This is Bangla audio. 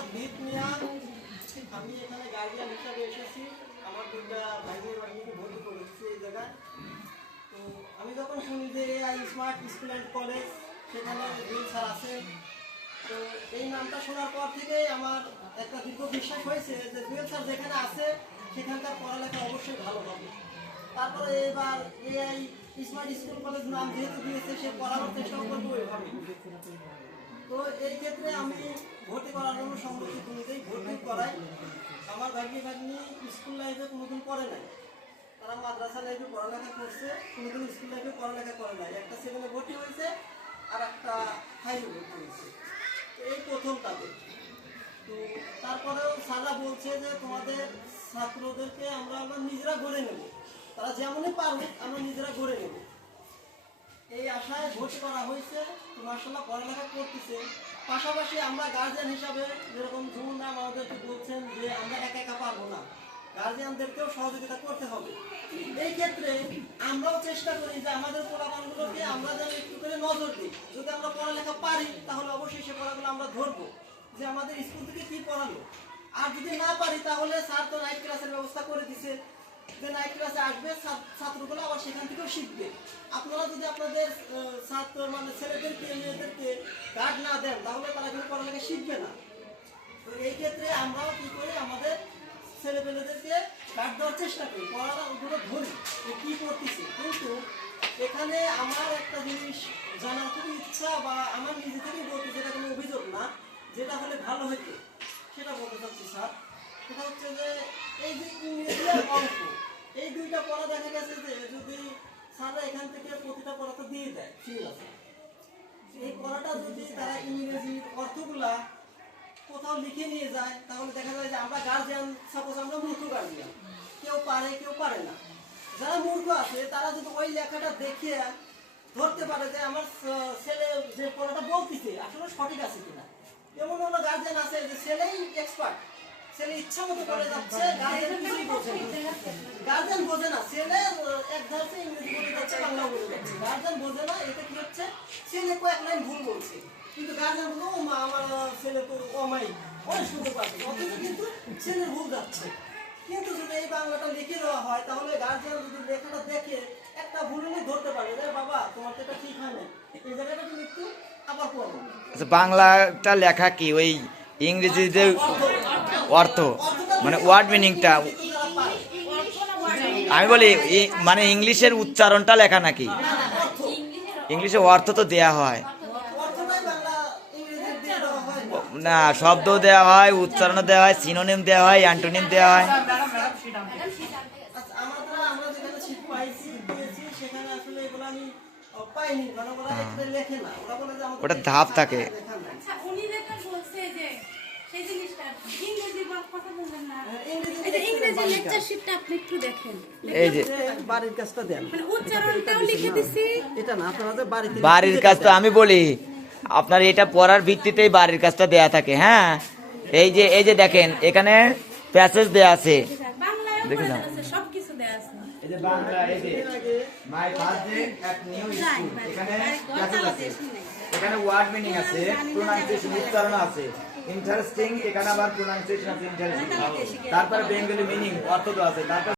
মোহাম্মদ দীপ মিয়া। আমি এখানে গার্জিয়ান হিসাবে এসেছি। আমার দুটো ভাইদের বাড়িতে ভর্তি করেছি এই জায়গায়। তো আমি যখন শুনি যে AI smart school and college, সেখানে জুয়েল স্যার আছে, তো এই নামটা শোনার পর থেকেই আমার একটা দীর্ঘ বিশ্বাস হয়েছে যে জুয়েল স্যার যেখানে আছে সেখানকার পড়ালেখা অবশ্যই ভালো হবে। তারপরে এবার এআই স্মার্ট স্কুল কলেজ নাম যেহেতু দিয়েছে, সে পড়ানোর চেষ্টা করবো ওইভাবে। তো এই ক্ষেত্রে আমি ভর্তি করার জন্য সম্মতি অনুযায়ী ভর্তি করাই। আমার ভাগ্নি স্কুল লাইফে কোনোদিন পড়ে নাই, তারা মাদ্রাসা লাইফে পড়ালেখা করছে, কোনোদিন স্কুল লাইফে পড়ালেখা করে নাই। একটা সেভেনে ভর্তি হয়েছে আর একটা ফাইভে ভর্তি হয়েছে, তো এই প্রথম তাদের। তো তারপরেও স্যাররা বলছে যে তোমাদের ছাত্রদেরকে আমরা নিজেরা গড়ে নেব, তারা যেমনই পারবে আমরা নিজেরা গড়ে নেব, এই আশায় ভর্তি করা হয়েছে। তো মাশাআল্লাহ পড়ালেখা করতেছে। পাশাপাশি আমরা গার্জিয়ান হিসাবে যেরকম জুমুন ম্যাম আমাদেরকে বলছেন যে আমরা একা একা পারবো না, গার্জিয়ানদেরকেও সহযোগিতা করতে হবে। এই ক্ষেত্রে আমরাও চেষ্টা করি যে আমাদের পোলাপানগুলোকে আমরা যেন একটু করে নজর দিই। যদি আমরা পড়ালেখা পারি তাহলে অবশ্যই সে পড়াগুলো আমরা ধরবো যে আমাদের স্কুল থেকে কি পড়ালো। আর যদি না পারি তাহলে স্যার তো নাইট ক্লাসের ব্যবস্থা করে দিছে, যে নাইট ক্লাসে আসবে ছাত্রগুলো আবার সেখান থেকেও শিখবে। আপনারা যদি আপনাদের ছাত্র ছেলেদেরকে মেয়েদেরকে গার্ড না দেন তাহলে তারা কিন্তু পড়ালেখা শিখবে না। তো এই ক্ষেত্রে আমরাও কি করি, আমাদের ছেলেপেলেদেরকে গার্ড দেওয়ার চেষ্টা করি, পড়াগুলো ধরি যে কী করতেছি। কিন্তু এখানে আমার একটা জিনিস জানার খুবই ইচ্ছা, বা আমার নিজে থেকেই বলতে, যেটা কোনো অভিযোগ না, যেটা হলে ভালো হতো সেটা বলতে চাচ্ছি স্যার। সেটা হচ্ছে যে এই যে ইংরেজি আর অঙ্ক, এই দুইটা পড়া দেখা গেছে যে যদি স্যাররা এখান থেকে প্রতিটা পড়া তো দিয়ে দেয় সিলেবাসে, এই পড়াটা যদি তারা ইংরেজির অর্থগুলা কোথাও লিখে নিয়ে যায় তাহলে দেখা যায় যে আমরা গার্জিয়ান, সাপোজ আমরা মূর্খ গার্জিয়ান, কেউ পারে কেউ পারে না। যারা মূর্খ আছে তারা যদি ওই লেখাটা দেখে ধরতে পারে যে আমার ছেলে যে পড়াটা বলতেছে আসলে সঠিক আছে কিনা। এমন কোনো গার্জিয়ান আছে যে ছেলেই এক্সপার্ট, ছেলে ইচ্ছা মতো করে যাচ্ছে, গার্জিয়ান কিছুই বোঝে না, গার্জিয়ান বোঝে না, ছেলে এক ধারছে ইংরেজি বলে যাচ্ছে, বাংলা বলে যাচ্ছে, গার্জিয়ান বোঝে না। এটা কি হচ্ছে, ছেলে কয়েক লাইন ভুল বলছে কিন্তু গার্জিয়ান বললো ও মা আমার ছেলে তো অমাই অনেক শুনতে পাচ্ছে, অথচ কিন্তু ছেলের ভুল যাচ্ছে। কিন্তু যদি এই বাংলাটা লিখে দেওয়া হয় তাহলে গার্জিয়ান যদি লেখাটা দেখে একটা ভুল হলে ধরতে পারে যে বাবা তোমার তো এটা ঠিক হয় না, এই জায়গাটা তুমি একটু আবার পড়ো। বাংলাটা লেখা কি ওই ইংরেজিতে অর্থ মানে ওয়ার্ড মিনিংটা, আমি বলি মানে ইংলিশের উচ্চারণটা লেখা নাকি? ইংলিশে অর্থ তো দেয়া হয় না, শব্দ দেওয়া হয়, উচ্চারণও দেওয়া হয়, সিনোনিম দেওয়া হয়, অ্যান্টোনিম দেওয়া হয়। ওটা ধাপ থাকে। বাড়ির কাজ তো আমি বলি আপনার এটা পড়ার ভিত্তিতেই বাড়ির কাজটা দেয়া থাকে। হ্যাঁ, এই যে দেখেন এখানে প্যাসেজ দেয়া আছে, দেখে যান এখানে ওয়ার্ড মিনিং আছে, প্রোনাউন্সিয়েশন উচ্চারণ আছে, ইন্টারেস্টিং এখানে আবার প্রোনাউন্সিয়েশন আছে, ইন্টারেস্টিং, তারপরে বেঙ্গলি মিনিং অর্থ আছে, তারপর